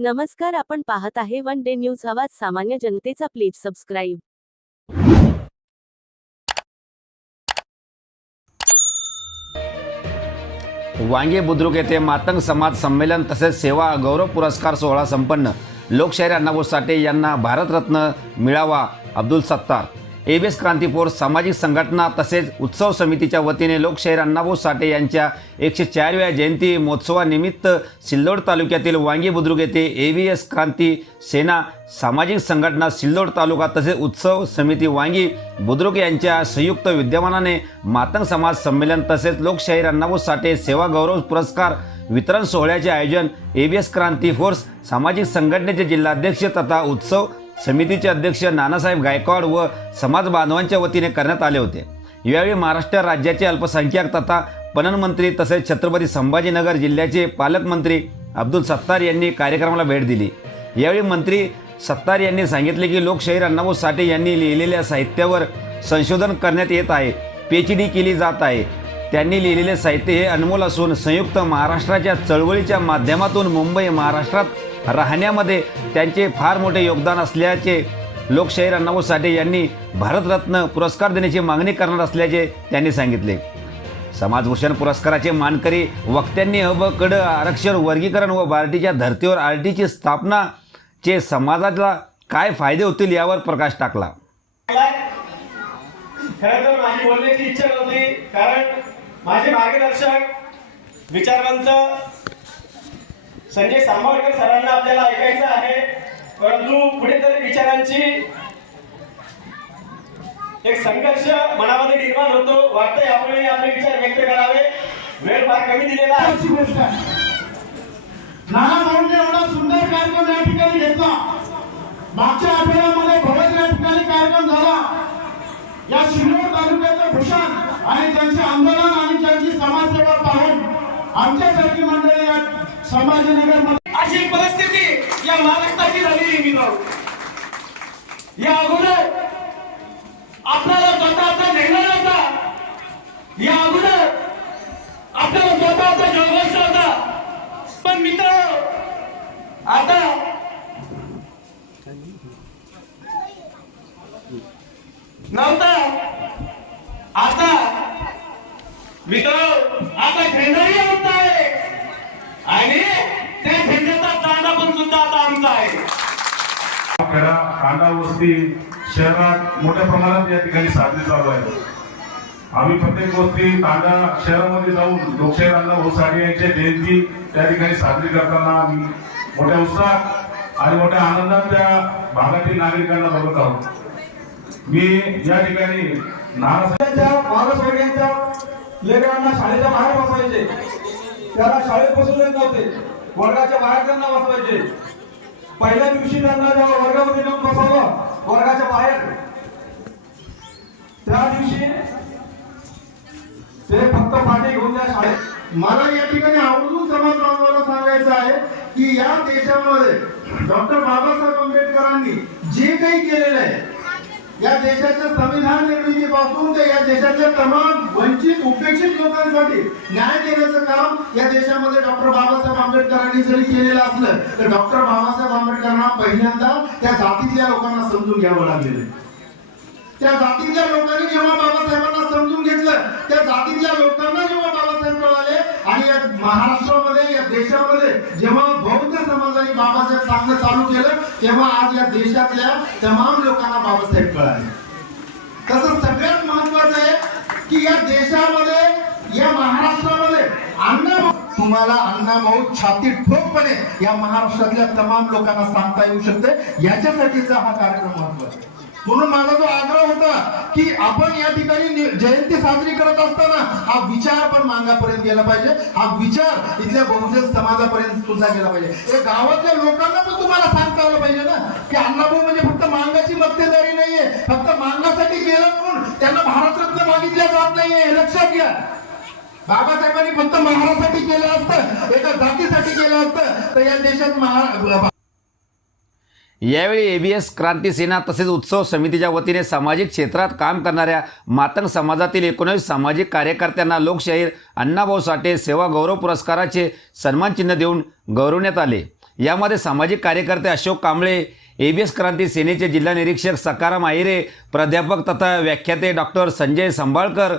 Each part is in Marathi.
नमस्कार आपण पाहत आहे वन डे न्यूज आवाज. सामान्य जनतेचा प्लीज सबस्क्राईब. वांगे बुद्रुक येथे मातंग समाज संमेलन तसेच सेवा गौरव पुरस्कार सोहळा संपन्न. लोकशाहीर अण्णाभाऊ साठे यांना भारतरत्न मिळावा अब्दुल सत्तार. एबीएस क्रांती फोर्स सामाजिक संघटना तसेच उत्सव समितीच्या वतीने लोकशाहीर अण्णाभाऊ साठे यांच्या एकशे चारव्या जयंती महोत्सवानिमित्त सिल्लोड तालुक्यातील वांगी बुद्रुक येथे एबीएस क्रांती सेना सामाजिक संघटना सिल्लोड तालुका तसेच उत्सव समिती वांगी बुद्रुक यांच्या संयुक्त विद्यमानाने मातंग समाज संमेलन तसेच लोकशाहीर अण्णाभाऊ साठे सेवा गौरव पुरस्कार वितरण सोहळ्याचे आयोजन एबीएस क्रांती फोर्स सामाजिक संघटनेचे जिल्हाध्यक्ष तथा उत्सव समितीचे अध्यक्ष नानासाहेब गायकवाड व समाज बांधवांच्या वतीने करण्यात आले होते. यावेळी महाराष्ट्र राज्याचे अल्पसंख्याक तथा पणनमंत्री तसेच छत्रपती संभाजीनगर जिल्ह्याचे पालकमंत्री अब्दुल सत्तार यांनी कार्यक्रमाला भेट दिली. यावेळी मंत्री सत्तार यांनी सांगितले की लोकशाहीर अण्णाभाऊ साठे यांनी लिहिलेल्या साहित्यावर संशोधन करण्यात येत आहे. पीएच डी केली जात आहे. त्यांनी लिहिलेले साहित्य हे अनमोल असून संयुक्त महाराष्ट्राच्या चळवळीच्या माध्यमातून मुंबई महाराष्ट्रात राहण्यामध्ये त्यांचे फार मोठे योगदान असल्याचे लोकशाहीर अण्णाभाऊ साठे यांनी भारतरत्न पुरस्कार देण्याची मागणी करणार असल्याचे त्यांनी सांगितले. समाजभूषण पुरस्काराचे मानकरी वक्त्यांनी अब कड आरक्षण वर्गीकरण व बार्टीच्या धर्तीवर आर टीची स्थापनाचे समाजाला काय फायदे होतील यावर प्रकाश टाकला. खरं तर माझी बोलण्याची इच्छा नव्हती कारण माझे मार्गदर्शक विचारवंत संजय सांबाळकर सरांना आपल्याला ऐकायचं आहे. परंतु कुठेतरी विचारांची एक संघर्ष मनामध्ये निर्माण होतो. वाटतंय आपण आपले विचार व्यक्त करावे. वेळ फार कमी दिलेला आहे. गोष्ट नाना भाऊंनी एवढा सुंदर कार्यक्रम या ठिकाणी घेतला. मागच्या आठवड्यामध्ये भरत या ठिकाणी कार्यक्रम झाला. या शिल्लोड तालुक्याचं भूषण आणि त्यांचे आंदोलन आणि त्यांची समाजसेवा पाहून आमच्यासारखी मंडळी या संभाजीनगरमध्ये अशी परिस्थिती या महाराष्ट्राची झालेली मित्र या अगोदर आपल्याला स्वतःचा निर्णय होता. या अगोदर आपल्याला स्वतःचा जळवस्त होता. पण मित्र आता नव्हता. आता मित्र आता झेंडाही होत आहे आणि त्या झेंड्याचा दांडा पण सुद्धा आहे. खेडा कांदा वस्ती शहरात मोठ्या प्रमाणात या ठिकाणी साजरी चालू आहे. आम्ही प्रत्येक गोष्टी कांदा शहरामध्ये जाऊन लोकशाहीर अण्णा हो भाऊ यांच्या जयंती त्या ठिकाणी साजरी करताना आम्ही मोठ्या उत्साहात आणि मोठ्या आनंदात त्या भागातील नागरिकांना बघत आहोत. मी या ठिकाणी नानासाहेब मागासवर्गीयांच्या लेकरांना शाळेच्या बाहेर बसवायचे. त्याला शाळेत बसवले नव्हते. वर्गाच्या बाहेर त्यांना बसवायचे. पहिल्या दिवशी त्यांना जेव्हा वर्गामध्ये नेऊन बसवलं वर्गाच्या बाहेर त्या दिवशी ते फक्त पाठी घेऊन त्या शाळेत मला या ठिकाणी आवर्जून समाज बांधवाला सांगायचं आहे की या देशामध्ये डॉक्टर बाबासाहेब आंबेडकरांनी जे काही केलेलं आहे या देशाच्या संविधान निर्मितीपासून ते या देशातल्या तमाम वंचित उपेक्षित लोकांसाठी न्याय देण्याचं काम या देशामध्ये डॉक्टर बाबासाहेब आंबेडकरांनी जरी केलेलं असलं तर डॉक्टर बाबासाहेब आंबेडकरांना पहिल्यांदा त्या जातीतल्या लोकांना समजून घ्यावं लागलेलं त्या जातीतल्या लोकांनी जेव्हा बाबासाहेबांना समजून घेतलं त्या जातीतल्या लोकांना जेव्हा बाबासाहेब कळाले आणि या महाराष्ट्रामध्ये या देशामध्ये जेव्हा बौद्ध समाजाने बाबासाहेब सांगणं चालू केलं तेव्हा आज या देशातल्या तमाम लोकांना बाबासाहेब कळाले तसं सगळ्यात महत्वाचं आहे की या देशामध्ये या महाराष्ट्रामध्ये अण्णा तुम्हाला अण्णा भाऊ छाती ठोकपणे या महाराष्ट्रातल्या तमाम लोकांना सांगता येऊ शकते याच्यासाठीचा हा कार्यक्रम महत्त्वाचा आहे. म्हणून माझा जो आग्रह होता की आपण या ठिकाणी जयंती साजरी करत असताना हा विचार पण मांगापर्यंत गेला पाहिजे. हा विचार इथल्या बहुजन समाजापर्यंत सुद्धा गेला पाहिजे. हे गावातल्या लोकांना पण तुम्हाला सांगता आलं पाहिजे ना की अण्णाभाऊ म्हणजे फक्त मांगाची मक्तेदारी नाहीये. फक्त मांगासाठी गेलं म्हणून त्यांना भारतरत्न मागितल्या जात नाहीये. हे लक्षात घ्या. बाबासाहेबांनी फक्त महारासाठी केलं असतं एका जातीसाठी केलं असतं. तर या देशात महा यावेळी एबीएस क्रांती सेना तसेच उत्सव समितीच्या वतीने सामाजिक क्षेत्रात काम करणाऱ्या मातंग समाजातील एकोणीस सामाजिक कार्यकर्त्यांना लोकशाहीर अण्णाभाऊ साठे सेवा गौरव पुरस्काराचे सन्मानचिन्ह देऊन गौरवण्यात आले. यामध्ये सामाजिक कार्यकर्ते अशोक कांबळे एबीएस क्रांती सेनेचे जिल्हा निरीक्षक सकाराम आहिरे प्राध्यापक तथा व्याख्याते डॉक्टर संजय संभाळकर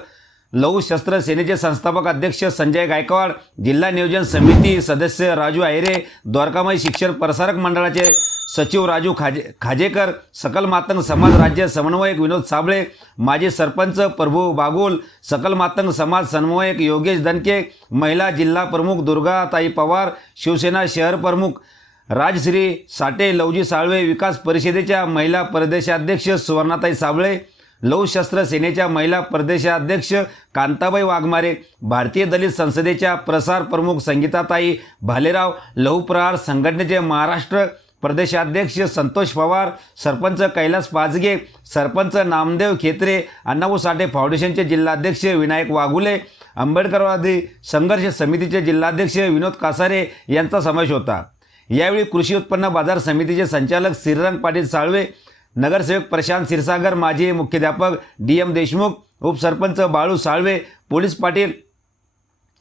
लघु शस्त्र सेनेचे संस्थापक अध्यक्ष संजय गायकवाड जिल्हा नियोजन समिती सदस्य राजू आहिरे द्वारकामाई शिक्षण प्रसारक मंडळाचे सचिव राजू खाजे खाजेकर सकल मातंग समाज राज्य समन्वयक विनोद साबळे माजी सरपंच प्रभू बागुल सकल मातंग समाज समन्वयक योगेश दणके महिला जिल्हा प्रमुख दुर्गाताई पवार शिवसेना शहर प्रमुख राजश्री साटे लवजी साळवे विकास परिषदेच्या महिला प्रदेशाध्यक्ष सुवर्णाताई साबळे लौशस्त्र सेनेच्या महिला प्रदेशाध्यक्ष कांताबाई वाघमारे भारतीय दलित संसदेच्या प्रसार प्रमुख संगीताताई भालेराव लहू प्रहार संघटनेचे महाराष्ट्र प्रदेशाध्यक्ष संतोष पवार सरपंच कैलास पाचगे सरपंच नामदेव खेत्रे अण्णाभाऊ साठे फाउंडेशनचे जिल्हाध्यक्ष विनायक वाघुले आंबेडकरवादी संघर्ष समितीचे जिल्हाध्यक्ष विनोद कासारे यांचा समावेश होता. यावेळी कृषी उत्पन्न बाजार समितीचे संचालक श्रीरंग पाटील साळवे नगरसेवक प्रशांत क्षीरसागर माजी मुख्याध्यापक डी एम देशमुख उपसरपंच बाळू साळवे पोलीस पाटील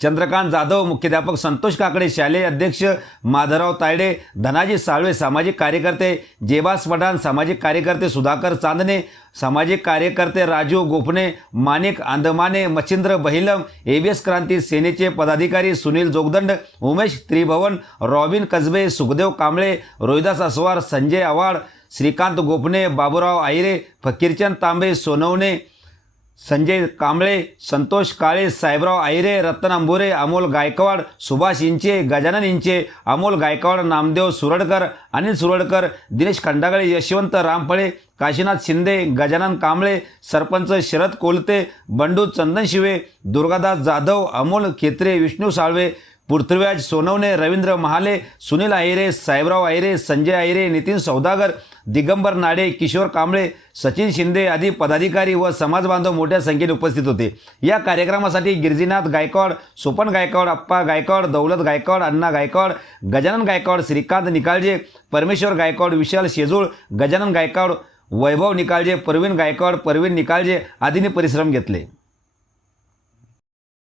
चंद्रकांत जाधव मुख्याध्यापक संतोष काकडे शालेय अध्यक्ष माधवराव तायडे धनाजी साळवे सामाजिक कार्यकर्ते जेबास पठाण सामाजिक कार्यकर्ते सुधाकर चांदणे सामाजिक कार्यकर्ते राजू गोपणे माणिक आंदमाने मच्छिंद्र बहिलम एबीएस क्रांती सेनेचे पदाधिकारी सुनील जोगदंड उमेश त्रिभवन रॉबिन कसबे सुखदेव कांबळे रोहिदास असवार संजय आव्हाड श्रीकांत गोपणे बाबूराव आहिरे फकीरचंद तांबे सोनवणे संजय कांबळे संतोष काळे साहेबराव आयरे रत्न अंबुरे अमोल गायकवाड सुभाष इंचे गजानन इंचे अमोल गायकवाड नामदेव सुरडकर अनिल सुरडकर दिनेश खंडागळे यशवंत रामफळे काशीनाथ शिंदे गजानन कांबळे सरपंच शरद कोलते बंडू चंदन शिवे दुर्गादास जाधव अमोल खेत्रे विष्णू साळवे पृथ्वीराज सोनवणे रवींद्र महाले सुनील आहिरे साहेबराव आहिरे संजय आहिरे नितीन सौदागर दिगंबर नाडे किशोर कांबळे सचिन शिंदे आदी पदाधिकारी व समाज बांधव मोठ्या संख्येने उपस्थित होते. या कार्यक्रमासाठी गिरजीनाथ गायकवाड सोपन गायकवाड अप्पा गायकवाड दौलत गायकवाड अण्णा गायकवाड गजानन गायकवाड श्रीकांत निकाळजे परमेश्वर गायकवाड विशाल शेजूळ गजानन गायकवाड वैभव निकाळजे परवीन गायकवाड परवीन निकाळजे आदींनी परिश्रम घेतले.